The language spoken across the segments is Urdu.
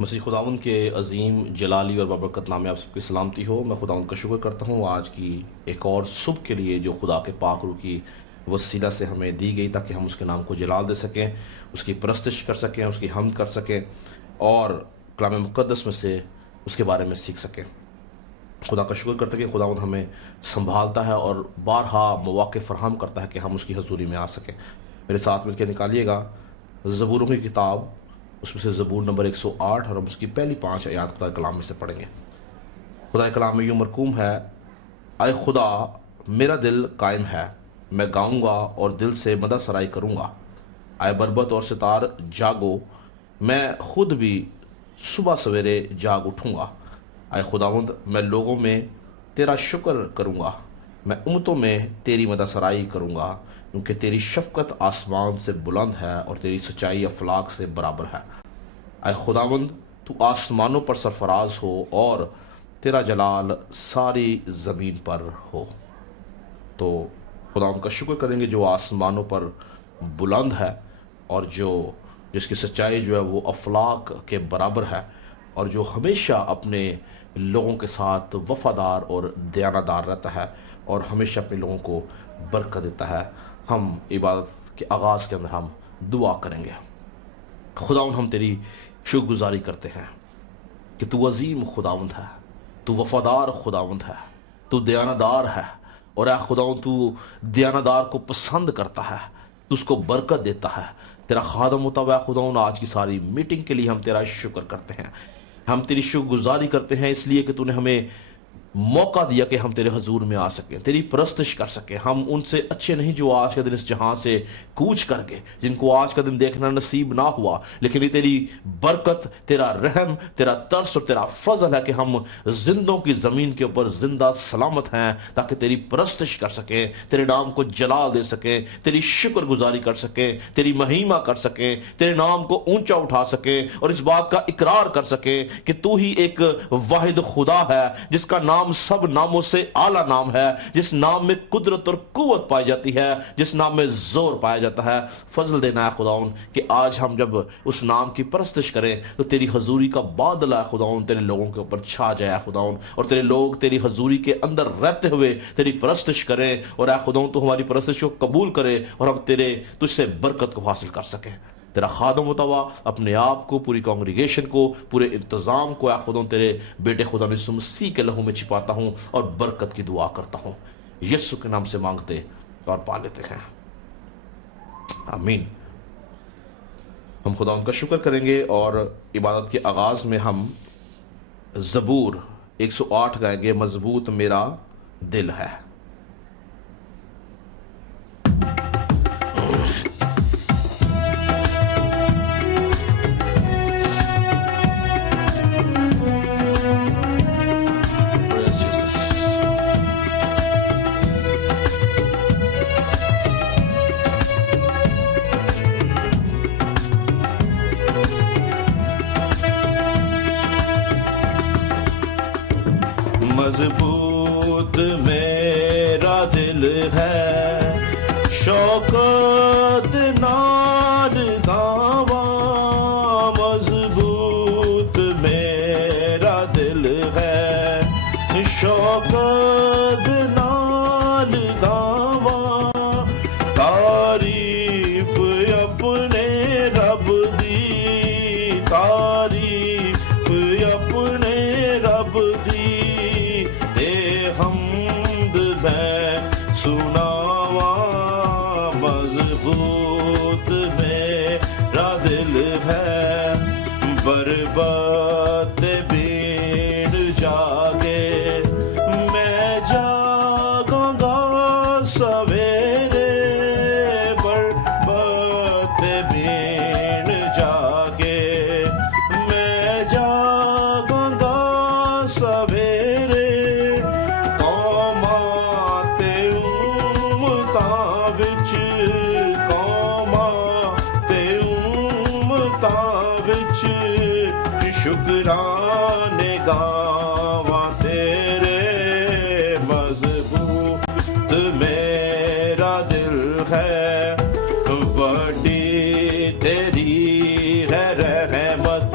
مسیح خداوند کے عظیم جلالی اور بابرکت نام میں آپ سب کی سلامتی ہو۔ میں خداوند کا شکر کرتا ہوں آج کی ایک اور صبح کے لیے جو خدا کے پاک روح کی وسیلہ سے ہمیں دی گئی تاکہ ہم اس کے نام کو جلال دے سکیں، اس کی پرستش کر سکیں، اس کی حمد کر سکیں اور کلام مقدس میں سے اس کے بارے میں سیکھ سکیں۔ خدا کا شکر کرتا ہے کہ خداوند ہمیں سنبھالتا ہے اور بارہا مواقع فراہم کرتا ہے کہ ہم اس کی حضوری میں آ سکیں۔ میرے ساتھ مل کے نکالیے گا زبوروں کی کتاب، اس میں سے زبور نمبر 108 اور ہم اس کی پہلی 5 آیات خدا کلام میں سے پڑھیں گے۔ خدا کلام میں یوں مرقوم ہے: اے خدا میرا دل قائم ہے، میں گاؤں گا اور دل سے مدح سرائی کروں گا۔ اے بربت اور ستار جاگو، میں خود بھی صبح سویرے جاگ اٹھوں گا۔ اے خداوند میں لوگوں میں تیرا شکر کروں گا، میں امتوں میں تیری مدح سرائی کروں گا، کیونکہ تیری شفقت آسمان سے بلند ہے اور تیری سچائی افلاک سے برابر ہے۔ اے خداوند تو آسمانوں پر سرفراز ہو اور تیرا جلال ساری زمین پر ہو۔ تو خداوند کا شکر کریں گے جو آسمانوں پر بلند ہے اور جس کی سچائی جو ہے وہ افلاک کے برابر ہے، اور جو ہمیشہ اپنے لوگوں کے ساتھ وفادار اور دیانتدار رہتا ہے اور ہمیشہ اپنے لوگوں کو برکت دیتا ہے۔ ہم عبادت کے آغاز کے اندر ہم دعا کریں گے۔ خداوند ہم تیری شکر گزاری کرتے ہیں کہ تو عظیم خداوند ہے، تو وفادار خداوند ہے، تو دیانتدار ہے، اور اے خداوند تو دیانتدار کو پسند کرتا ہے، تو اس کو برکت دیتا ہے۔ تیرا خادم ہوتا ہوا خداوند آج کی ساری میٹنگ کے لیے ہم تیرا شکر کرتے ہیں، ہم تیری شکر گزاری کرتے ہیں اس لیے کہ تو نے ہمیں موقع دیا کہ ہم تیرے حضور میں آ سکیں، تیری پرستش کر سکیں۔ ہم ان سے اچھے نہیں جو آج کے دن اس جہاں سے کوچ کر گئے، جن کو آج کا دن دیکھنا نصیب نہ ہوا، لیکن یہ تیری برکت، تیرا رحم، تیرا ترس اور تیرا فضل ہے کہ ہم زندوں کی زمین کے اوپر زندہ سلامت ہیں تاکہ تیری پرستش کر سکیں، تیرے نام کو جلال دے سکیں، تیری شکر گزاری کر سکیں، تیری مہیمہ کر سکیں، تیرے نام کو اونچا اٹھا سکیں اور اس بات کا اقرار کر سکیں کہ تو ہی ایک واحد خدا ہے جس کا نام سب ناموں سے اعلیٰ نام ہے، جس نام میں قدرت اور قوت پائی جاتی ہے، جس نام میں زور پایا جاتا ہے۔ فضل دینا ہے خداوند کہ آج ہم جب اس نام کی پرستش کریں تو تیری حضوری کا بادل ہے خداوند تیرے لوگوں کے اوپر چھا جائے خداوند، اور تیرے لوگ تیری حضوری کے اندر رہتے ہوئے تیری پرستش کریں، اور اے خداوند تو ہماری پرستش کو قبول کرے اور ہم تجھ سے برکت کو حاصل کر سکیں۔ تیرا خادم ہوتا ہوا اپنے آپ کو، پوری کانگریگیشن کو، پورے انتظام کو اے خداوند تیرے بیٹے خدا یسوع مسیح کے لہو میں چھپاتا ہوں اور برکت کی دعا کرتا ہوں، یسوع کے نام سے مانگتے اور پا لیتے ہیں، آمین۔ ہم خداوند کا شکر کریں گے اور عبادت کے آغاز میں ہم زبور 108 گائیں گے: مضبوط میرا دل ہے۔ مضبوط میرا دل ہے، شوکت نار گاواں۔ مضبوط میرا دل ہے، شوکت نار گاواں۔ تعریف اپنے رب دی، تعریف اپنے رب دی، حمد میں سناواں۔ مضبوط میرا دل ہے، بربت بین جاگے، میں جاگوں گا سویرے۔ بربت بین جاگے، میں جاگوں گا سویرے۔ شکرانے گاواں تیرے، مضبوط میرا دل ہے، بڑی تیری ہے رحمت،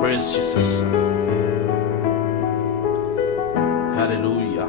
Praise Jesus. Hallelujah.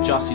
85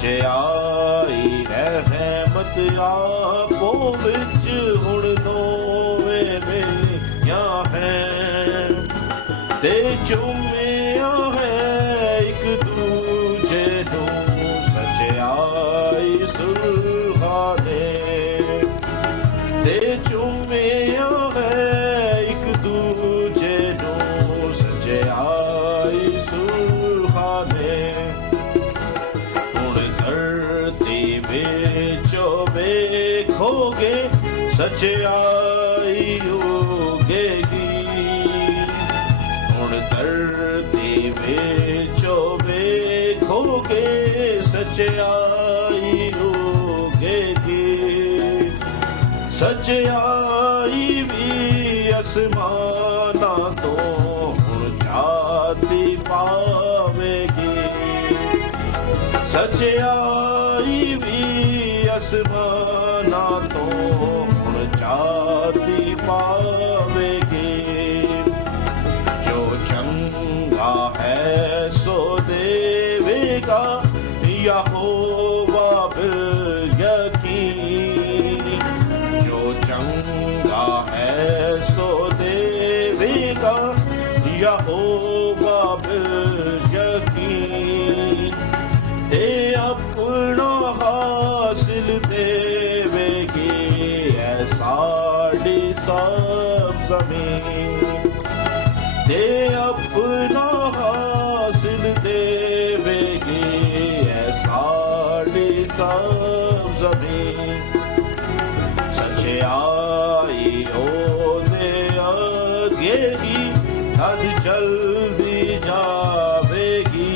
ਸਚਾਈ ਰਹਿਮਤ ਆਪੋ ਵਿੱਚ ਹੁਣ ਦੋਵੇਂ ਮੇਰੀਆਂ ਹੈ ਤੇ ਚੁੰਮਿਆ ਹੈ ਇੱਕ ਦੂਜੇ ਨੂੰ ਸਚਾਈ ਸੁਲਹਾ ਨੇ ਤੇ ਚੁੰਮਿਆ ਹੈ ਇੱਕ ਦੂਜੇ ਨੂੰ ਸਚਾਈ ਸੁਲਹਾ ਨੇ ਹੁਣ ਧਰਤੀ ਵਿੱਚੋਂ ਵੇਖੋਗੇ ਸਚਾਈ ਹੋਵੇਗੀ ਹੁਣ ਧਰਤੀ ਵਿੱਚੋਂ ਵੇਖੋਗੇ ਸਚਾਈ ਹੋਵੇਗੀ ਸਚਾਈ ਵੀ ਅਸਮਾਨਾਂ ਤੋਂ ਹੁਣ ਛਾਤੀ ਪਾਵੇਗੀ ਸਚਾਈ ਵੀ ਅਸਮਾਨਾਂ ਤੋਂ ਹੁਣ ਛਾਤੀ ਪਾਵੇਗੀ ਜੋ ਚੰਗਾ ਹੈ ਸੋ ਦੇਵੇਗਾ ਯਹੋਵਾ ਬਿਲ ਯਕੀਨ ਜੋ ਚੰਗਾ ਹੈ ਸੋ ਦੇਵੇਗਾ ਯਹੋਵਾ ਬਿਲ ਯਕੀਨ ਤੇ ਆਪਣਾ ਹਾਸਿਲ ਦੇਵੇਗੀ ਐ ਸਾਡੀ ਸਭ ਜ਼ਮੀਨ ਤੇ ਆਪਣਾ ਹਾਸਿਲ ਦੇਵੇਗੀ ਐ ਸਾਡੀ ਸਭ ਜ਼ਮੀਨ ਸਚਾਈ ਉਹਦੇ ਅੱਗੇ ਹੀ ਤਦ ਚਲਦੀ ਜਾਵੇਗੀ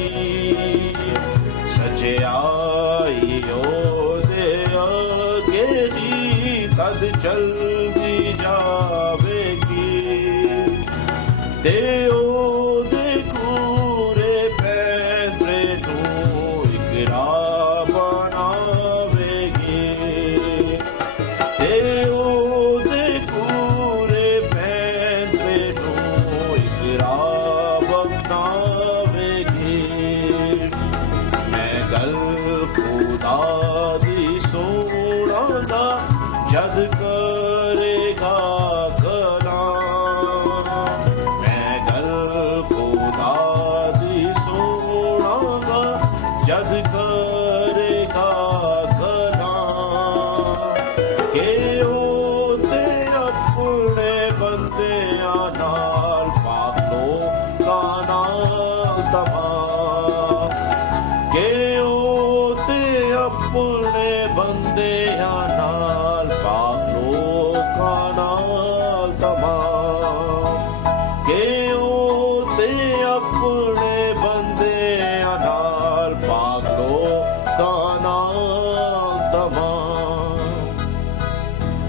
ਸਚਾਈ ਉਹਦੇ ਅੱਗੇ ਹੀ ਤਦ ਚਲਦੀ ਜਾਵੇਗੀ ਤੇ ਉਹਦੇ ਕੂਰੇ ਪੈਂਦਰੇ ਨੂੰ ਇੱਕ ਰਾਹ ਬਣਾਵੇਗੀ ਤੇ ਉਹਦੇ ਕੂਰੇ ਪੈਂਦਰੇ ਨੂੰ ਇੱਕ ਰਾਹ ਬਣਾਵੇਗੀ ਮੈਂ ਗੱਲ ਖੁਦਾ ਦੀ ਸੁਣਾਂਗਾ ਜਦ ਕਰੇਗਾ ਮੈਂ ਗੱਲ ਖੁਦਾ ਦੀ ਸੁਣਾਂਗਾ ਜਦ ਕਰੇਗਾ ਕਿ ਉਹ ਤੇ ਆਪਣੇ ਬੰਦਿਆਂ ਨਾਲ ਪਾਕ ਲੋਕਾਂ ਨਾਲ ਤਬਾਹ ਕਿ ਉਹ ਤੇ ਆਪਣੇ ਬੰਦਿਆਂ ਨਾਲ ਪਾਕ ਲੋਕਾਂ ਨਾਲ ਤਬਾਹ ਕਿ ਉਹ ਤੇ ਆਪਣੇ ਬੰਦਿਆਂ ਨਾਲ ਪਾਕ ਲੋਕਾਂ ਨਾਲ ਤਬਾਹ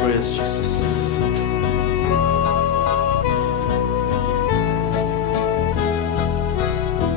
Praise Jesus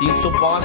305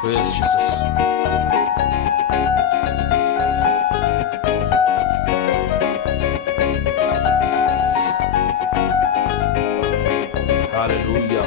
Praise Jesus. Hallelujah.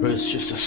Praise Jesus।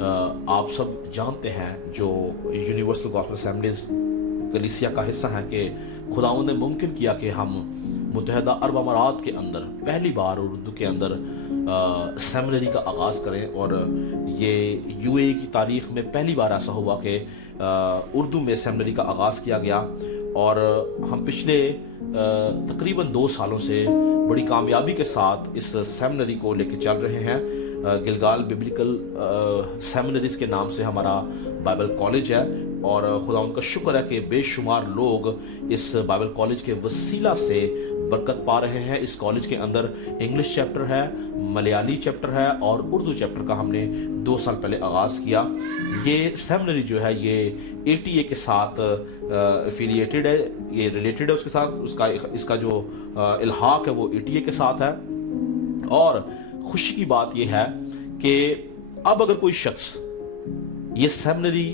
آپ سب جانتے ہیں جو یونیورسل گاسپل اسمبلیز کلیسیا کا حصہ ہیں کہ خداوند نے ممکن کیا کہ ہم متحدہ عرب امارات کے اندر پہلی بار اردو کے اندر سیمنری کا آغاز کریں، اور یہ یو اے کی تاریخ میں پہلی بار ایسا ہوا کہ اردو میں سیمنری کا آغاز کیا گیا، اور ہم پچھلے تقریباً 2 سالوں سے بڑی کامیابی کے ساتھ اس سیمنری کو لے کے چل رہے ہیں۔ گلگال بیبلیکل سیمنریز کے نام سے ہمارا بائبل کالج ہے، اور خدا ان کا شکر ہے کہ بے شمار لوگ اس بائبل کالج کے وسیلہ سے برکت پا رہے ہیں۔ اس کالج کے اندر انگلش چیپٹر ہے، ملیالی چیپٹر ہے، اور اردو چیپٹر کا ہم نے 2 سال پہلے آغاز کیا۔ یہ سیمنری جو ہے یہ ATA کے ساتھ افیلیٹڈ ہے، یہ ریلیٹڈ ہے اس کے ساتھ، اس کا جو الحاق ہے وہ ATA کے ساتھ ہے۔ اور خوشی کی بات یہ ہے کہ اب اگر کوئی شخص یہ سیمنری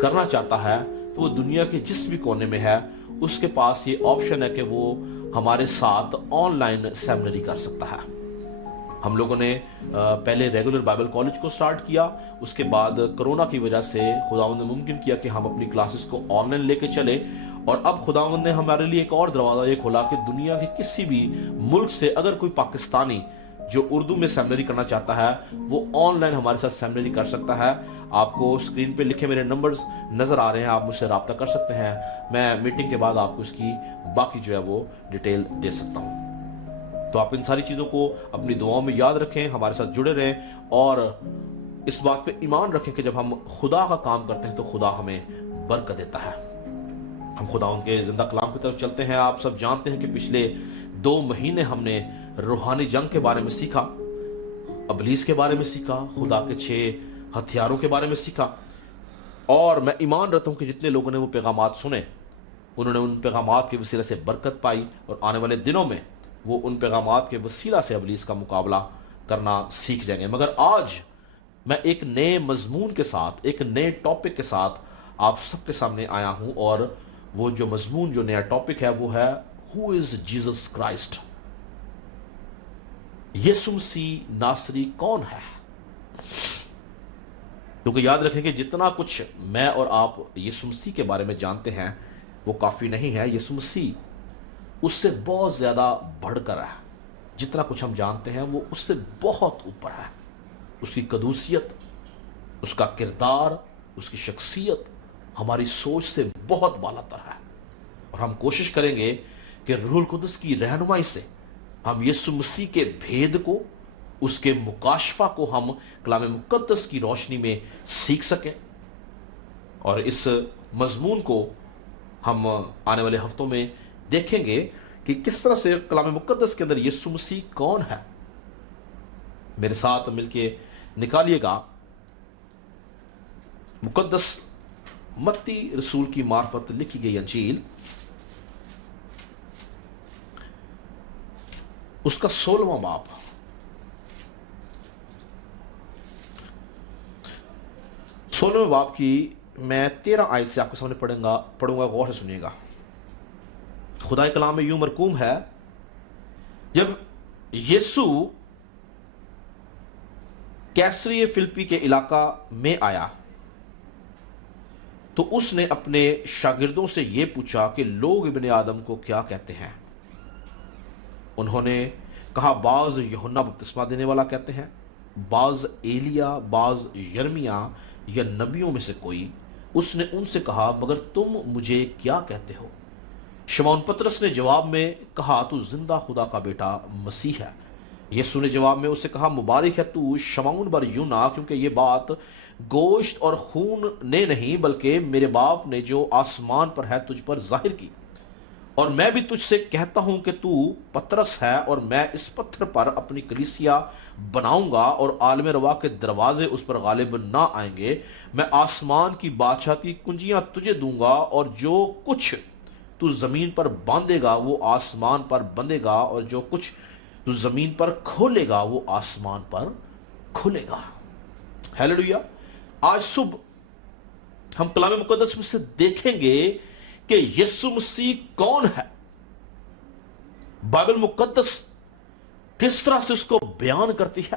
کرنا چاہتا ہے تو وہ دنیا کے جس بھی کونے میں ہے، اس کے پاس یہ آپشن ہے کہ وہ ہمارے ساتھ آن لائن سیمنری کر سکتا ہے۔ ہم لوگوں نے پہلے ریگولر بائبل کالج کو سٹارٹ کیا، اس کے بعد کرونا کی وجہ سے خداوند نے ممکن کیا کہ ہم اپنی کلاسز کو آن لائن لے کے چلے، اور اب خداوند نے ہمارے لیے ایک اور دروازہ یہ کھولا کہ دنیا کے کسی بھی ملک سے اگر کوئی پاکستانی جو اردو میں سیمنری کرنا چاہتا ہے وہ آن لائن ہمارے ساتھ سیمنری کر سکتا ہے۔ آپ کو اسکرین پہ لکھے میرے نمبرز نظر آ رہے ہیں، آپ مجھ سے رابطہ کر سکتے ہیں، میں میٹنگ کے بعد آپ کو اس کی باقی جو ہے وہ ڈیٹیل دے سکتا ہوں۔ تو آپ ان ساری چیزوں کو اپنی دعاؤں میں یاد رکھیں، ہمارے ساتھ جڑے رہیں، اور اس بات پہ ایمان رکھیں کہ جب ہم خدا کا کام کرتے ہیں تو خدا ہمیں برکت دیتا ہے۔ ہم خدا ان کے زندہ کلام کی طرف چلتے ہیں۔ آپ سب جانتے ہیں کہ پچھلے 2 مہینے ہم نے روحانی جنگ کے بارے میں سیکھا، ابلیس کے بارے میں سیکھا، خدا کے 6 ہتھیاروں کے بارے میں سیکھا، اور میں ایمان رکھتا ہوں کہ جتنے لوگوں نے وہ پیغامات سنے انہوں نے ان پیغامات کے وسیلے سے برکت پائی، اور آنے والے دنوں میں وہ ان پیغامات کے وسیلہ سے ابلیس کا مقابلہ کرنا سیکھ جائیں گے۔ مگر آج میں ایک نئے مضمون کے ساتھ، ایک نئے ٹاپک کے ساتھ آپ سب کے سامنے آیا ہوں، اور وہ جو مضمون، جو نیا ٹاپک ہے وہ ہے ہو از جیسس کرائسٹ، یسوع مسیح ناصری کون ہے؟ کیونکہ یاد رکھیں کہ جتنا کچھ میں اور آپ یسوع مسیح کے بارے میں جانتے ہیں وہ کافی نہیں ہے۔ یسوع مسیح اس سے بہت زیادہ بڑھ کر ہے، جتنا کچھ ہم جانتے ہیں وہ اس سے بہت اوپر ہے۔ اس کی قدوسیت، اس کا کردار، اس کی شخصیت ہماری سوچ سے بہت بالا تر ہے، اور ہم کوشش کریں گے کہ روح القدس کی رہنمائی سے ہم یسوع مسیح کے بھید کو، اس کے مکاشفہ کو ہم کلام مقدس کی روشنی میں سیکھ سکیں، اور اس مضمون کو ہم آنے والے ہفتوں میں دیکھیں گے کہ کس طرح سے کلام مقدس کے اندر یسوع مسیح کون ہے۔ میرے ساتھ مل کے نکالیے گا مقدس متی رسول کی معرفت لکھی گئی انجیل، اس کا 16واں باب، باب کی میں 13 آیت سے آپ کے سامنے پڑھوں گا، غور سے سنیے گا۔ خدا کلام میں یوں مرقوم ہے، جب یسوع کیسری فلپی کے علاقہ میں آیا تو اس نے اپنے شاگردوں سے یہ پوچھا کہ لوگ ابن آدم کو کیا کہتے ہیں؟ انہوں نے کہا بعض یوحنا بپتسمہ دینے والا کہتے ہیں، بعض ایلیا، بعض یرمیا یا نبیوں میں سے کوئی۔ اس نے ان سے کہا مگر تم مجھے کیا کہتے ہو؟ شمعون پطرس نے جواب میں کہا تو زندہ خدا کا بیٹا مسیح ہے۔ یسوع نے جواب میں اس سے کہا مبارک ہے تو شمعون بر یونا، کیونکہ یہ بات گوشت اور خون نے نہیں بلکہ میرے باپ نے جو آسمان پر ہے تجھ پر ظاہر کی۔ اور میں بھی تجھ سے کہتا ہوں کہ تو پترس ہے، اور میں اس پتھر پر اپنی کلیسیا بناؤں گا، اور عالم روا کے دروازے اس پر غالب نہ آئیں گے۔ میں آسمان کی بادشاہت کی کنجیاں تجھے دوں گا، اور جو کچھ تو زمین پر باندھے گا وہ آسمان پر بندھے گا، اور جو کچھ تو زمین پر کھولے گا وہ آسمان پر کھولے گا۔ ہیلیلویا۔ آج صبح ہم کلام مقدس میں سے دیکھیں گے کہ یسوع مسیح کون ہے۔ بائبل مقدس کس طرح سے اس کو بیان کرتی ہے۔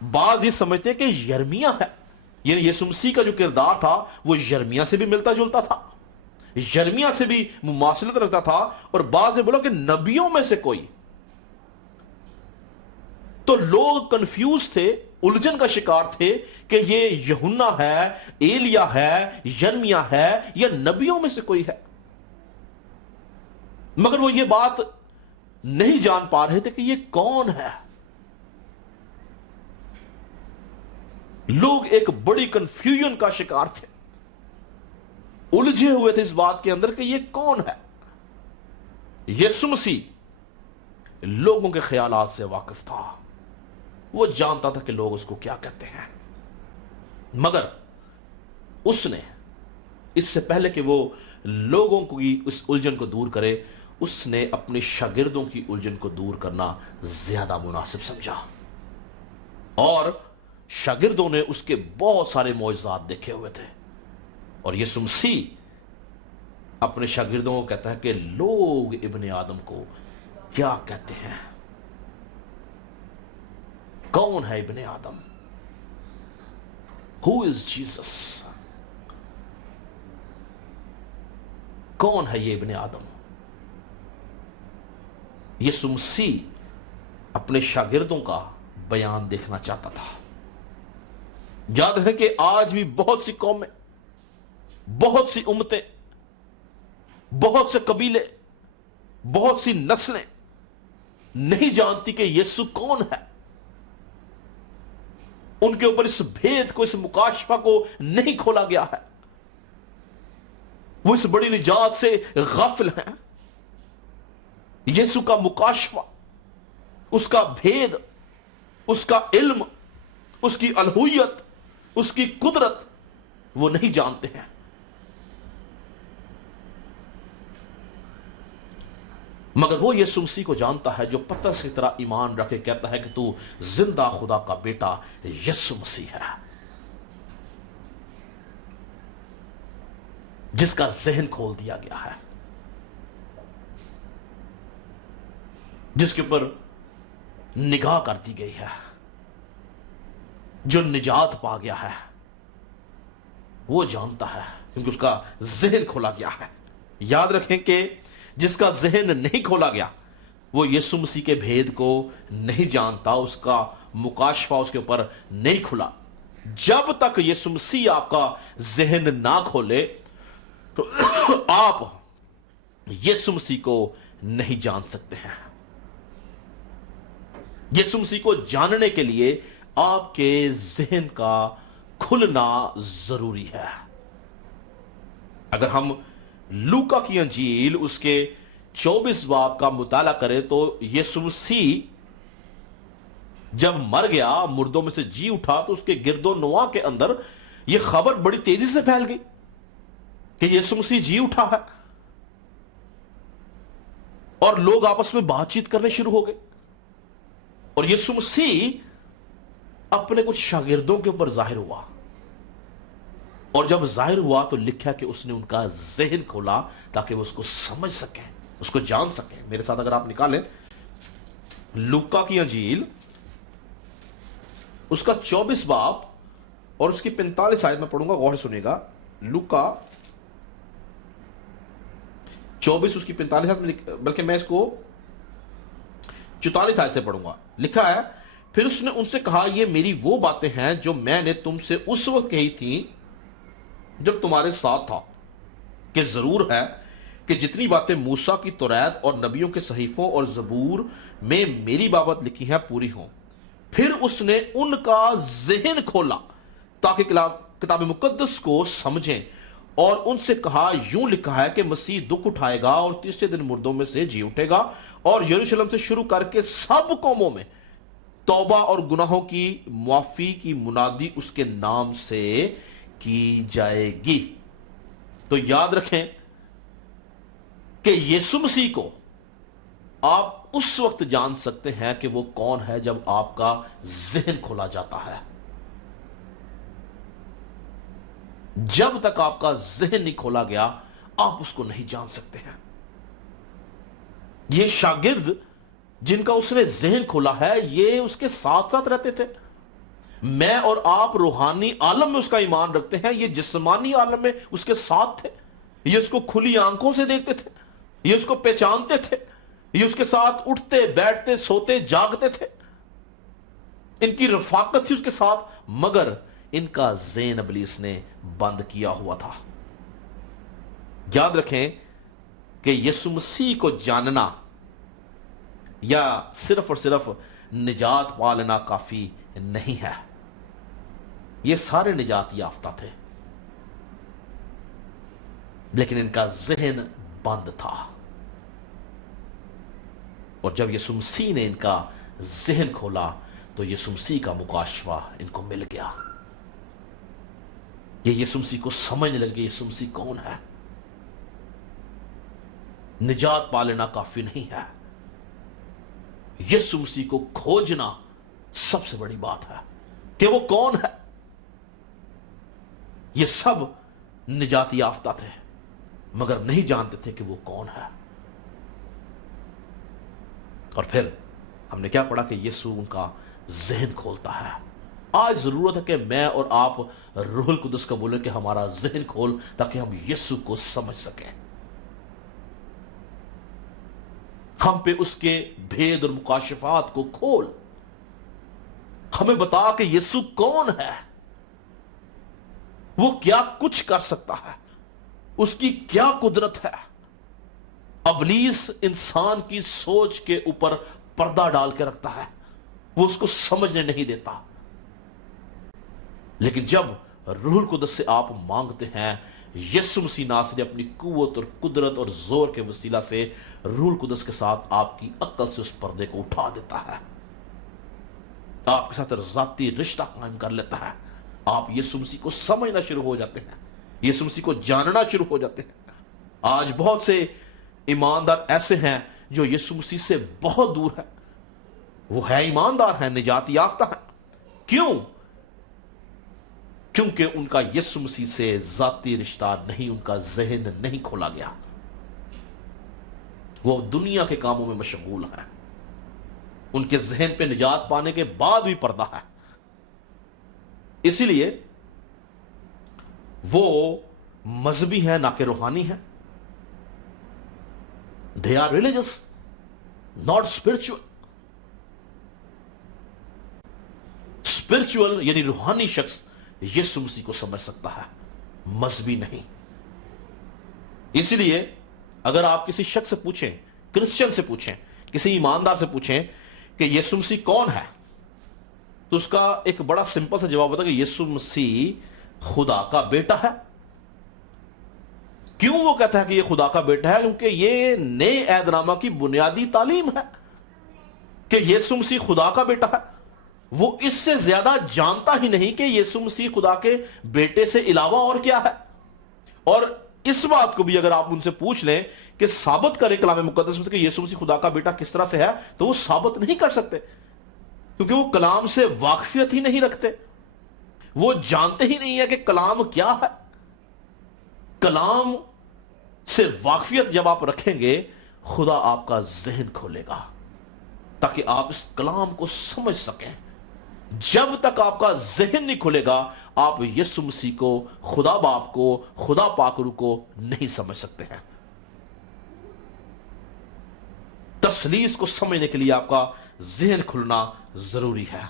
بعض یہ سمجھتے ہیں کہ یرمیہ ہے، یعنی یسوع مسیح کا جو کردار تھا وہ یرمیہ سے بھی ملتا جلتا تھا، یرمیہ سے بھی مماثلت رکھتا تھا، اور بعض نے بولا کہ نبیوں میں سے کوئی۔ تو لوگ کنفیوز تھے، الجھن کا شکار تھے کہ یہ یوحنا ہے، ایلیا ہے، یرمیہ ہے، یا نبیوں میں سے کوئی ہے۔ مگر وہ یہ بات نہیں جان پا رہے تھے کہ یہ کون ہے۔ لوگ ایک بڑی کنفیوژن کا شکار تھے، الجھے ہوئے تھے اس بات کے اندر کہ یہ کون ہے۔ یسوع مسیح لوگوں کے خیالات سے واقف تھا، وہ جانتا تھا کہ لوگ اس کو کیا کہتے ہیں، مگر اس نے اس سے پہلے کہ وہ لوگوں کی اس الجھن کو دور کرے، اس نے اپنے شاگردوں کی الجھن کو دور کرنا زیادہ مناسب سمجھا، اور شاگردوں نے اس کے بہت سارے معجزات دیکھے ہوئے تھے، اور یسوع مسیح اپنے شاگردوں کو کہتا ہے کہ لوگ ابن آدم کو کیا کہتے ہیں؟ کون ہے ابن آدم؟ Who is Jesus؟ کون ہے یہ ابن آدم؟ یسوع مسیح اپنے شاگردوں کا بیان دیکھنا چاہتا تھا۔ یاد ہے کہ آج بھی بہت سی قومیں، بہت سی امتیں، بہت سے قبیلے، بہت سی نسلیں نہیں جانتی کہ یسوع کون ہے۔ ان کے اوپر اس بھید کو، اس مکاشفہ کو نہیں کھولا گیا ہے، وہ اس بڑی نجات سے غافل ہیں۔ یسوع کا مکاشفہ، اس کا بھید، اس کا علم، اس کی الوہیت، اس کی قدرت وہ نہیں جانتے ہیں۔ مگر وہ یسوع مسیح کو جانتا ہے جو پترس کی طرح ایمان رکھ کے کہتا ہے کہ تو زندہ خدا کا بیٹا یسوع مسیح ہے، جس کا ذہن کھول دیا گیا ہے، جس کے اوپر نگاہ کر دی گئی ہے، جو نجات پا گیا ہے، وہ جانتا ہے کیونکہ اس کا ذہن کھولا گیا ہے۔ یاد رکھیں کہ جس کا ذہن نہیں کھولا گیا وہ یسوع مسیح کے بھید کو نہیں جانتا، اس کا مکاشفہ اس کے اوپر نہیں کھلا۔ جب تک یسوع مسیح آپ کا ذہن نہ کھولے تو آپ یسوع مسیح کو نہیں جان سکتے ہیں۔ یسوع مسیح کو جاننے کے لیے آپ کے ذہن کا کھلنا ضروری ہے۔ اگر ہم لوکا کی انجیل اس کے 24 باب کا مطالعہ کریں تو یسوع مسیح جب مر گیا، مردوں میں سے جی اٹھا، تو اس کے گرد و نواح کے اندر یہ خبر بڑی تیزی سے پھیل گئی کہ یسوع مسیح جی اٹھا ہے، اور لوگ آپس میں بات چیت کرنے شروع ہو گئے، اور یسوع مسیح اپنے کچھ شاگردوں کے اوپر ظاہر ہوا، اور جب ظاہر ہوا تو لکھا کہ اس نے ان کا ذہن کھولا تاکہ وہ اس کو سمجھ سکیں، اس کو جان سکیں۔ میرے ساتھ اگر آپ نکالیں لوکا کی انجیل اس کا 24 باب اور اس کی 45 آیت میں پڑھوں گا، غور سے سنیے گا۔ لوکا 24 اس کی 45 آیت میں، بلکہ میں اس کو 44 آیت سے پڑھوں گا۔ لکھا ہے، پھر اس نے ان سے کہا، یہ میری وہ باتیں ہیں جو میں نے تم سے اس وقت کہی تھیں جب تمہارے ساتھ تھا، کہ ضرور ہے کہ جتنی باتیں موسیٰ کی توریت اور نبیوں کے صحیفوں اور زبور میں میری بابت لکھی ہیں پوری ہوں۔ پھر اس نے ان کا ذہن کھولا تاکہ کتاب مقدس کو سمجھیں، اور ان سے کہا، یوں لکھا ہے کہ مسیح دکھ اٹھائے گا اور تیسرے دن مردوں میں سے جی اٹھے گا، اور یروشلم سے شروع کر کے سب قوموں میں توبہ اور گناہوں کی معافی کی منادی اس کے نام سے کی جائے گی۔ تو یاد رکھیں کہ یسوع مسیح کو آپ اس وقت جان سکتے ہیں کہ وہ کون ہے جب آپ کا ذہن کھولا جاتا ہے۔ جب تک آپ کا ذہن نہیں کھولا گیا آپ اس کو نہیں جان سکتے ہیں۔ یہ شاگرد جن کا اس نے ذہن کھولا ہے یہ اس کے ساتھ ساتھ رہتے تھے، میں اور آپ روحانی عالم میں اس کا ایمان رکھتے ہیں، یہ جسمانی عالم میں اس کے ساتھ تھے، یہ اس کو کھلی آنکھوں سے دیکھتے تھے، یہ اس کو پہچانتے تھے، یہ اس کے ساتھ اٹھتے بیٹھتے سوتے جاگتے تھے، ان کی رفاقت تھی اس کے ساتھ، مگر ان کا ذہن ابلیس نے بند کیا ہوا تھا۔ یاد رکھیں کہ یسوع مسیح کو جاننا یا صرف اور صرف نجات پا لینا کافی نہیں ہے۔ یہ سارے نجات یافتہ تھے، لیکن ان کا ذہن بند تھا، اور جب یسوع مسیح نے ان کا ذہن کھولا تو یسوع مسیح کا مکاشفہ ان کو مل گیا۔ یہ یسوع مسیح کو سمجھنے لگے یسوع مسیح کون ہے۔ نجات پا لینا کافی نہیں ہے، یسوع مسیح کو کھوجنا سب سے بڑی بات ہے کہ وہ کون ہے۔ یہ سب نجات یافتہ تھے مگر نہیں جانتے تھے کہ وہ کون ہے۔ اور پھر ہم نے کیا پڑھا کہ یسوع ان کا ذہن کھولتا ہے۔ آج ضرورت ہے کہ میں اور آپ روح القدس کا بولیں کہ ہمارا ذہن کھول تاکہ ہم یسوع کو سمجھ سکیں، ہم پہ اس کے بھید اور مکاشفات کو کھول، ہمیں بتا کہ یسوع کون ہے، وہ کیا کچھ کر سکتا ہے، اس کی کیا قدرت ہے۔ ابلیس انسان کی سوچ کے اوپر پردہ ڈال کے رکھتا ہے، وہ اس کو سمجھنے نہیں دیتا، لیکن جب روح القدس سے آپ مانگتے ہیں، یسوع مسیح ناصری اپنی قوت اور قدرت اور زور کے وسیلہ سے روح القدس کے ساتھ آپ کی عقل سے اس پردے کو اٹھا دیتا ہے، آپ کے ساتھ ذاتی رشتہ قائم کر لیتا ہے، آپ یسوع مسیح کو سمجھنا شروع ہو جاتے ہیں، یسوع مسیح کو جاننا شروع ہو جاتے ہیں۔ آج بہت سے ایماندار ایسے ہیں جو یسوع مسیح سے بہت دور ہیں، وہ ہے ایماندار ہیں، نجات یافتہ ہیں، کیوں؟ کیونکہ ان کا یسوع مسیح سے ذاتی رشتہ نہیں، ان کا ذہن نہیں کھولا گیا، وہ دنیا کے کاموں میں مشغول ہیں، ان کے ذہن پہ نجات پانے کے بعد بھی پردہ ہے، اسی لیے وہ مذہبی ہیں نہ کہ روحانی ہیں۔ They are religious, not spiritual. Spiritual یعنی روحانی شخص یسوع مسیح کو سمجھ سکتا ہے، مذہبی نہیں۔ اسی لیے اگر آپ کسی شخص سے پوچھیں، کرسچن سے پوچھیں، کسی ایماندار سے پوچھیں کہ یسوع مسیح کون ہے، تو اس کا ایک بڑا سمپل سا جواب ہوتا ہے کہ یسوع مسیح خدا کا بیٹا ہے۔ کیوں وہ کہتا ہے کہ یہ خدا کا بیٹا ہے؟ کیونکہ یہ نئے عہد نامہ کی بنیادی تعلیم ہے کہ یسوع مسیح خدا کا بیٹا ہے۔ وہ اس سے زیادہ جانتا ہی نہیں کہ یسوع مسیح خدا کے بیٹے سے علاوہ اور کیا ہے۔ اور اس بات کو بھی اگر آپ ان سے پوچھ لیں کہ ثابت کریں کلام مقدس میں کہ یسوع مسیح خدا کا بیٹا کس طرح سے ہے، تو وہ ثابت نہیں کر سکتے، کیونکہ وہ کلام سے واقفیت ہی نہیں رکھتے، وہ جانتے ہی نہیں ہے کہ کلام کیا ہے۔ کلام سے واقفیت جب آپ رکھیں گے، خدا آپ کا ذہن کھولے گا تاکہ آپ اس کلام کو سمجھ سکیں۔ جب تک آپ کا ذہن نہیں کھلے گا، آپ یسوع مسیح کو، خدا باپ کو، خدا پاک روح کو نہیں سمجھ سکتے ہیں۔ تثلیث کو سمجھنے کے لیے آپ کا ذہن کھلنا ضروری ہے۔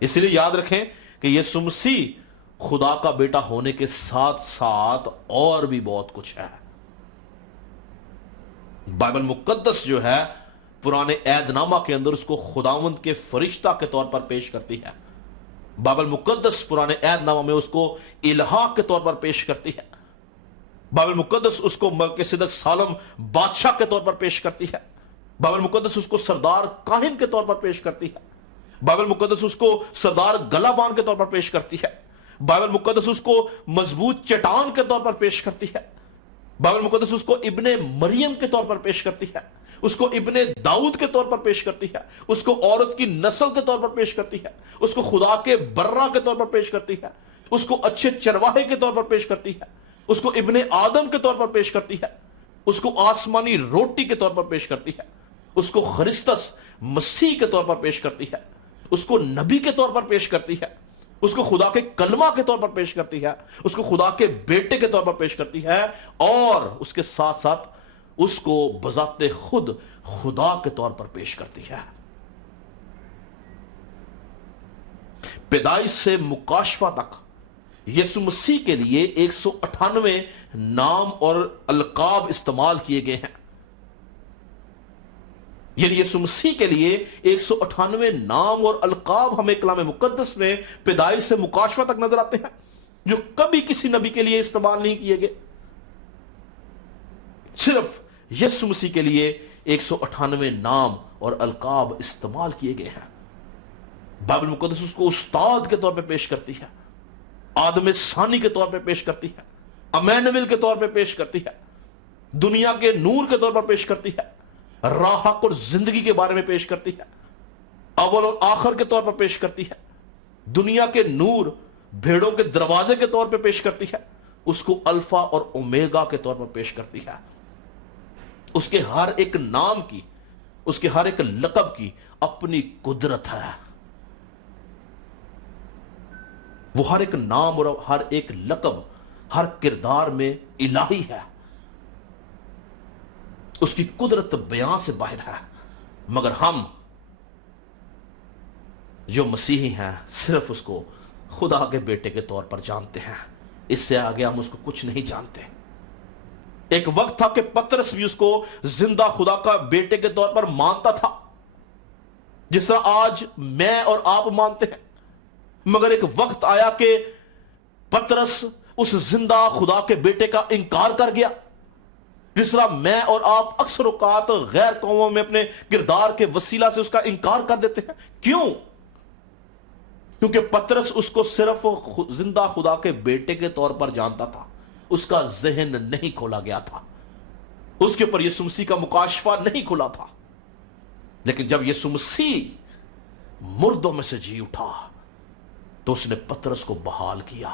اس لیے یاد رکھیں کہ یسوع مسیح خدا کا بیٹا ہونے کے ساتھ ساتھ اور بھی بہت کچھ ہے۔ بائبل مقدس جو ہے پرانے عہد نامہ کے اندر اس کو خداوند کے فرشتہ کے طور پر پیش کرتی ہے۔ بائبل مقدس پرانے عہد نامہ میں اس کو الہا کے طور پر پیش کرتی ہے۔ بائبل مقدس اس کو ملکیسیدک سالم بادشاہ کے طور پر پیش کرتی ہے۔ بائبل مقدس اس کو سردار کاہن کے طور پر پیش کرتی ہے۔ بائبل مقدس اس کو سردار گلابان کے طور پر پیش کرتی ہے۔ بائبل مقدس اس کو مضبوط چٹان کے طور پر پیش کرتی ہے۔ بائبل مقدس اس کو ابن مریم کے طور پر پیش کرتی ہے، اس کو ابن داؤد کے طور پر پیش کرتی ہے، اس کو عورت کی نسل کے طور پر پیش کرتی ہے، اس کو خدا کے برہ کے طور پر پیش کرتی ہے، اس کو اچھے چرواہے کے طور پر پیش کرتی ہے، اس کو ابن آدم کے طور پر پیش کرتی ہے، اس کو آسمانی روٹی کے طور پر پیش کرتی ہے، اس کو خرسطس مسیح کے طور پر پیش کرتی ہے، اس کو نبی کے طور پر پیش کرتی ہے، اس کو خدا کے کلمہ کے طور پر پیش کرتی ہے، اس کو خدا کے بیٹے کے طور پر پیش کرتی ہے، اور اس کے ساتھ ساتھ اس کو بذات خود خدا کے طور پر پیش کرتی ہے۔ پیدائش سے مکاشفہ تک یسوع مسیح کے لیے 198 نام اور القاب استعمال کیے گئے ہیں، یعنی یسوع مسیح کے لیے 198 نام اور القاب ہمیں کلام مقدس میں پیدائش سے مکاشفہ تک نظر آتے ہیں، جو کبھی کسی نبی کے لیے استعمال نہیں کیے گئے، صرف یسوع مسیح کے لیے 198 نام اور القاب استعمال کیے گئے ہیں۔ بائبل مقدس اس کو استاد کے طور پہ پیش کرتی ہے، آدم ثانی کے طور پہ پیش کرتی ہے، امینویل کے طور پہ پیش کرتی ہے، دنیا کے نور کے طور پر پیش کرتی ہے، راہ حق اور زندگی کے بارے میں پیش کرتی ہے، اول اور آخر کے طور پر پیش کرتی ہے، دنیا کے نور، بھیڑوں کے دروازے کے طور پہ پیش کرتی ہے، اس کو الفا اور اومیگا کے طور پر پیش کرتی ہے۔ اس کے ہر ایک نام کی، اس کے ہر ایک لقب کی اپنی قدرت ہے۔ وہ ہر ایک نام اور ہر ایک لقب ہر کردار میں الہی ہے، اس کی قدرت بیان سے باہر ہے، مگر ہم جو مسیحی ہیں صرف اس کو خدا کے بیٹے کے طور پر جانتے ہیں، اس سے آگے ہم اس کو کچھ نہیں جانتے۔ ایک وقت تھا کہ پترس بھی اس کو زندہ خدا کا بیٹے کے طور پر مانتا تھا، جس طرح آج میں اور آپ مانتے ہیں، مگر ایک وقت آیا کہ پترس اس زندہ خدا کے بیٹے کا انکار کر گیا، جس طرح میں اور آپ اکثر اوقات غیر قوموں میں اپنے کردار کے وسیلہ سے اس کا انکار کر دیتے ہیں۔ کیوں؟ کیونکہ پترس اس کو صرف زندہ خدا کے بیٹے کے طور پر جانتا تھا، اس کا ذہن نہیں کھولا گیا تھا، اس کے اوپر یسوع مسیح کا مکاشفہ نہیں کھلا تھا۔ لیکن جب یسوع مسیح مردوں میں سے جی اٹھا تو اس نے پترس کو بحال کیا،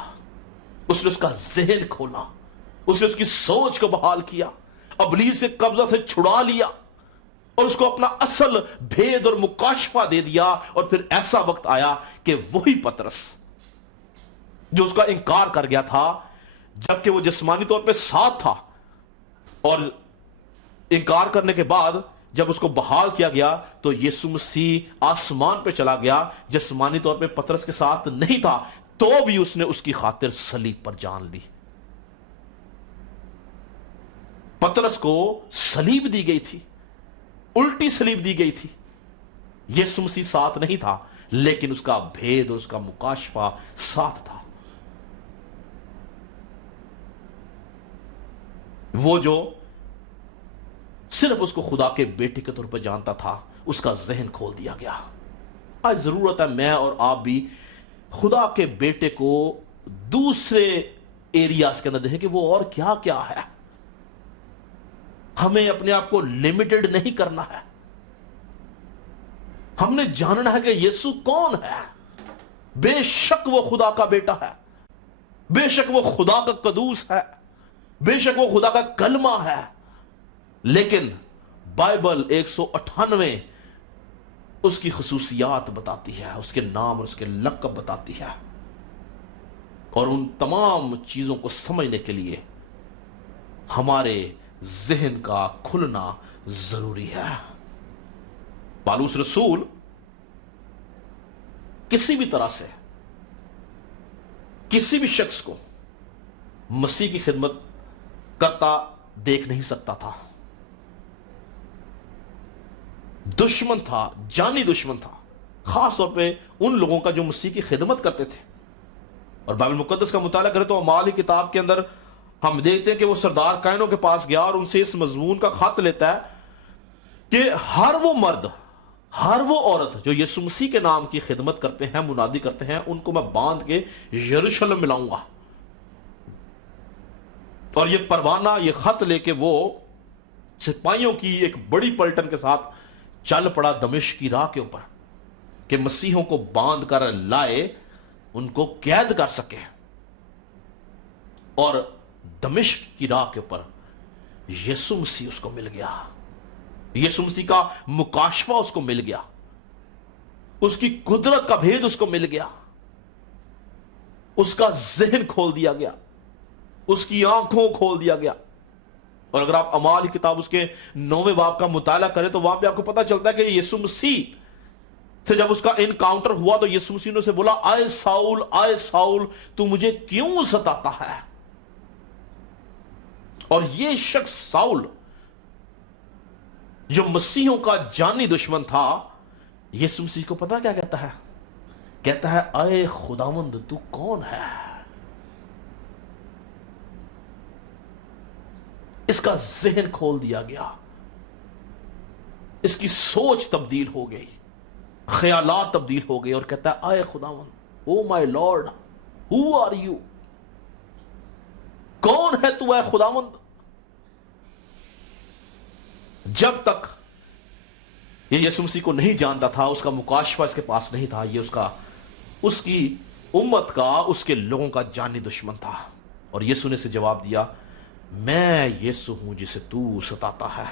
اس نے اس کا ذہن کھولا، اس نے اس کی سوچ کو بحال کیا، ابلیس کے قبضہ سے چھڑا لیا اور اس کو اپنا اصل بھید اور مکاشفہ دے دیا۔ اور پھر ایسا وقت آیا کہ وہی پترس جو اس کا انکار کر گیا تھا، جبکہ وہ جسمانی طور پہ ساتھ تھا، اور انکار کرنے کے بعد جب اس کو بحال کیا گیا تو یسوع مسیح آسمان پہ چلا گیا، جسمانی طور پہ پترس کے ساتھ نہیں تھا، تو بھی اس نے اس کی خاطر صلیب پر جان لی۔ پترس کو صلیب دی گئی تھی، الٹی صلیب دی گئی تھی، یسوع مسیح ساتھ نہیں تھا، لیکن اس کا بھید اور اس کا مکاشفہ ساتھ تھا۔ وہ جو صرف اس کو خدا کے بیٹے کے طور پر جانتا تھا، اس کا ذہن کھول دیا گیا۔ آج ضرورت ہے میں اور آپ بھی خدا کے بیٹے کو دوسرے ایریاز کے اندر دیکھیں کہ وہ اور کیا کیا ہے۔ ہمیں اپنے آپ کو لمیٹڈ نہیں کرنا ہے، ہم نے جاننا ہے کہ یسوع کون ہے۔ بے شک وہ خدا کا بیٹا ہے، بے شک وہ خدا کا قدوس ہے، بے شک وہ خدا کا کلمہ ہے، لیکن بائبل 198 اس کی خصوصیات بتاتی ہے، اس کے نام اور اس کے لقب بتاتی ہے، اور ان تمام چیزوں کو سمجھنے کے لیے ہمارے ذہن کا کھلنا ضروری ہے۔ پالوس رسول کسی بھی طرح سے کسی بھی شخص کو مسیح کی خدمت کرتا دیکھ نہیں سکتا تھا۔ دشمن تھا، جانی دشمن تھا، خاص طور پہ ان لوگوں کا جو مسیح کی خدمت کرتے تھے۔ اور بائبل مقدس کا مطالعہ کریں تو اعمال کی کتاب کے اندر ہم دیکھتے ہیں کہ وہ سردار کائنوں کے پاس گیا اور ان سے اس مضمون کا خط لیتا ہے کہ ہر وہ مرد، ہر وہ عورت جو یسوع مسیح کے نام کی خدمت کرتے ہیں، منادی کرتے ہیں، ان کو میں باندھ کے یروشلم میں لاؤں گا۔ اور یہ پروانہ، یہ خط لے کے وہ سپاہیوں کی ایک بڑی پلٹن کے ساتھ چل پڑا دمشق کی راہ کے اوپر کہ مسیحوں کو باندھ کر لائے، ان کو قید کر سکے۔ اور دمشق کی راہ کے اوپر یسوع مسیح اس کو مل گیا، یسوع مسیح کا مکاشفہ اس کو مل گیا، اس کی قدرت کا بھید اس کو مل گیا۔ اس کا ذہن کھول دیا گیا، اس کی آنکھوں کھول دیا گیا. اور اگر آپ اعمال کی کتاب اس کے 9ویں باب کا مطالعہ کریں تو وہاں پہ آپ کو پتا چلتا ہے کہ یسوع مسیح سے جب اس کا انکاؤنٹر ہوا تو یسوع مسیح نے اسے بولا، آئے ساؤل تو مجھے کیوں ستاتا ہے؟ اور یہ شخص ساؤل جو مسیحوں کا جانی دشمن تھا، یسوع مسیح کو پتا کیا کہتا ہے؟ کہتا ہے، اے خداوند تو کون ہے؟ اس کا ذہن کھول دیا گیا، اس کی سوچ تبدیل ہو گئی، خیالات تبدیل ہو گئے، اور کہتا ہے، اے خداوند، او مائی لارڈ، ہو آر یو؟ کون ہے تو اے خداوند؟ جب تک یہ یسوع مسیح کو نہیں جانتا تھا، اس کا مکاشفہ اس کے پاس نہیں تھا، یہ اس کی امت کا، اس کے لوگوں کا جانی دشمن تھا. اور یسوع نے اسے جواب دیا، میں یسوع ہوں جسے تو ستاتا ہے.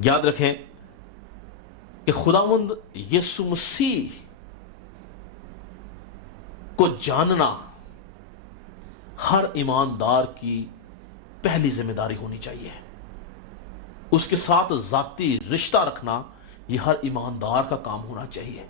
یاد رکھیں کہ خداوند یسوع مسیح کو جاننا ہر ایماندار کی پہلی ذمہ داری ہونی چاہیے. اس کے ساتھ ذاتی رشتہ رکھنا یہ ہر ایماندار کا کام ہونا چاہیے.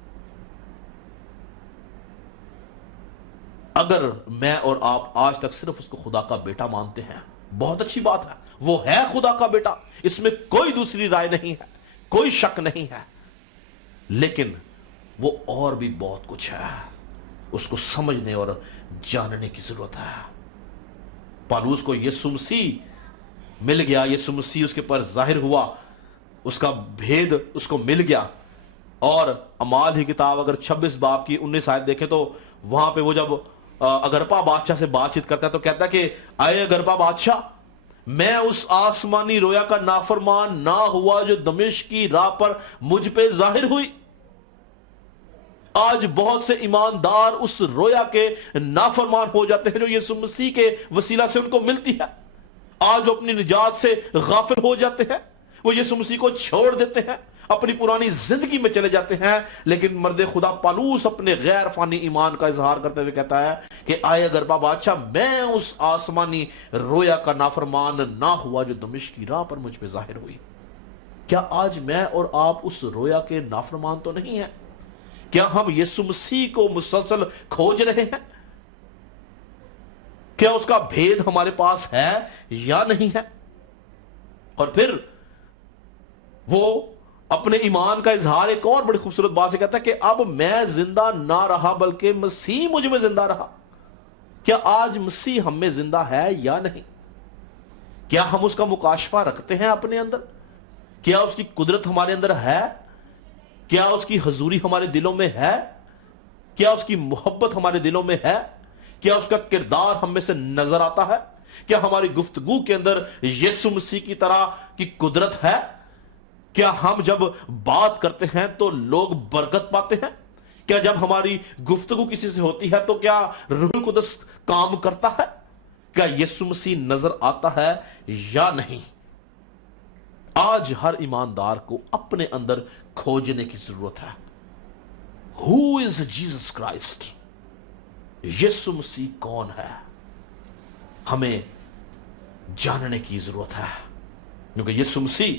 اگر میں اور آپ آج تک صرف اس کو خدا کا بیٹا مانتے ہیں، بہت اچھی بات ہے، وہ ہے خدا کا بیٹا، اس میں کوئی دوسری رائے نہیں ہے، کوئی شک نہیں ہے. لیکن وہ اور بھی بہت کچھ ہے، اس کو سمجھنے اور جاننے کی ضرورت ہے. پالوس کو یسوع مسیح مل گیا، یسوع مسیح اس کے پر ظاہر ہوا، اس کا بھید اس کو مل گیا. اور اعمال ہی کتاب اگر 26 باب کی 19 آیت دیکھیں تو وہاں پہ وہ جب اگرپا بادشاہ سے بات چیت کرتا ہے تو کہتا ہے کہ اے اگرپا بادشاہ، میں اس آسمانی رویا کا نافرمان نہ ہوا جو دمشق کی راہ پر مجھ پہ ظاہر ہوئی. آج بہت سے ایماندار اس رویا کے نافرمان ہو جاتے ہیں جو یسوع مسیح کے وسیلہ سے ان کو ملتی ہے. آج وہ اپنی نجات سے غافل ہو جاتے ہیں، وہ یسوع مسیح کو چھوڑ دیتے ہیں، اپنی پرانی زندگی میں چلے جاتے ہیں. لیکن مرد خدا پالوس اپنے غیر فانی ایمان کا اظہار کرتے ہوئے کہتا ہے کہ آئے اگرپا بادشاہ، میں اس آسمانی رویا کا نافرمان نہ ہوا جو دمشق کی راہ پر مجھ پہ ظاہر ہوئی. کیا آج میں اور آپ اس رویا کے نافرمان تو نہیں ہیں؟ کیا ہم یسوع مسیح کو مسلسل کھوج رہے ہیں؟ کیا اس کا بھید ہمارے پاس ہے یا نہیں ہے؟ اور پھر وہ اپنے ایمان کا اظہار ایک اور بڑی خوبصورت بات سے کہتا ہے کہ اب میں زندہ نہ رہا بلکہ مسیح مجھ میں زندہ رہا. کیا آج مسیح ہم میں زندہ ہے یا نہیں؟ کیا ہم اس کا مکاشفہ رکھتے ہیں اپنے اندر؟ کیا اس کی قدرت ہمارے اندر ہے؟ کیا اس کی حضوری ہمارے دلوں میں ہے؟ کیا اس کی محبت ہمارے دلوں میں ہے؟ کیا اس کا کردار ہم میں سے نظر آتا ہے؟ کیا ہماری گفتگو کے اندر یسوع مسیح کی طرح کی قدرت ہے؟ کیا ہم جب بات کرتے ہیں تو لوگ برکت پاتے ہیں؟ کیا جب ہماری گفتگو کسی سے ہوتی ہے تو کیا روح القدس کام کرتا ہے؟ کیا یسوع مسیح نظر آتا ہے یا نہیں؟ آج ہر ایماندار کو اپنے اندر کھوجنے کی ضرورت ہے. Who is Jesus Christ؟ یسوع مسیح کون ہے؟ ہمیں جاننے کی ضرورت ہے، کیونکہ یسوع مسیح،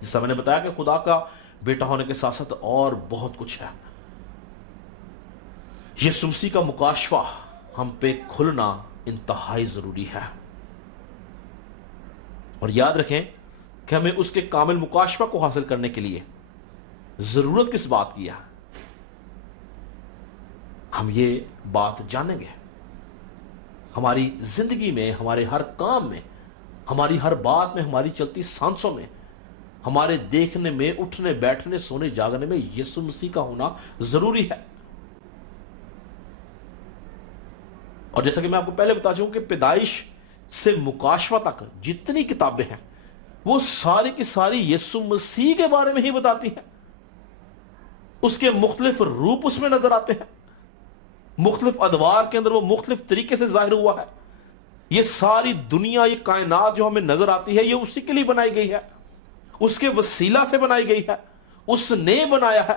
جیسا میں نے بتایا کہ خدا کا بیٹا ہونے کے ساتھ ساتھ اور بہت کچھ ہے. یسوع مسیح کا مکاشفہ ہم پہ کھلنا انتہائی ضروری ہے. اور یاد رکھیں کہ ہمیں اس کے کامل مکاشفہ کو حاصل کرنے کے لیے ضرورت کس بات کی ہے؟ ہم یہ بات جانیں گے. ہماری زندگی میں، ہمارے ہر کام میں، ہماری ہر بات میں، ہماری چلتی سانسوں میں، ہمارے دیکھنے میں، اٹھنے بیٹھنے سونے جاگنے میں یسوع مسیح کا ہونا ضروری ہے. اور جیسا کہ میں آپ کو پہلے بتا چکا ہوں کہ پیدائش سے مکاشفہ تک جتنی کتابیں ہیں وہ ساری کی ساری یسوع مسیح کے بارے میں ہی بتاتی ہیں. اس کے مختلف روپ اس میں نظر آتے ہیں، مختلف ادوار کے اندر وہ مختلف طریقے سے ظاہر ہوا ہے. یہ ساری دنیا، یہ کائنات جو ہمیں نظر آتی ہے، یہ اسی کے لیے بنائی گئی ہے، اس کے وسیلہ سے بنائی گئی ہے، اس نے بنایا ہے.